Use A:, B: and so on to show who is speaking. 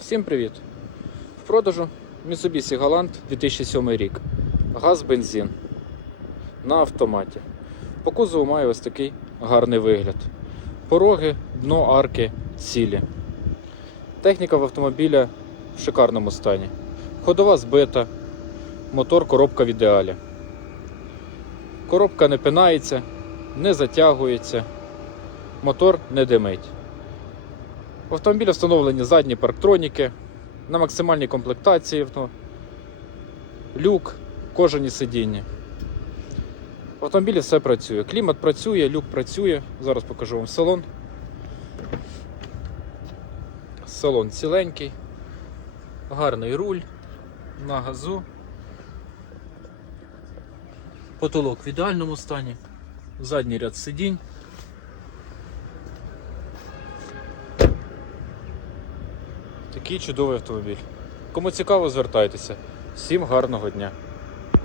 A: Всім привіт! В продажу Mitsubishi Galant 2007 рік. Газ бензин на автоматі. По кузову має ось такий гарний вигляд. Пороги, дно арки цілі. Техніка в автомобіля в шикарному стані. Ходова збита, мотор коробка в ідеалі. Коробка не пинається, не затягується, мотор не димить. В автомобілі встановлені задні парктроніки на максимальній комплектації авто, люк, кожані сидіння. В автомобілі все працює. Клімат працює, люк працює. Зараз покажу вам салон. Салон ціленький, гарний руль на газу. Потолок в ідеальному стані, задній ряд сидінь. Такий чудовий автомобіль. Кому цікаво, звертайтеся. Всім гарного дня!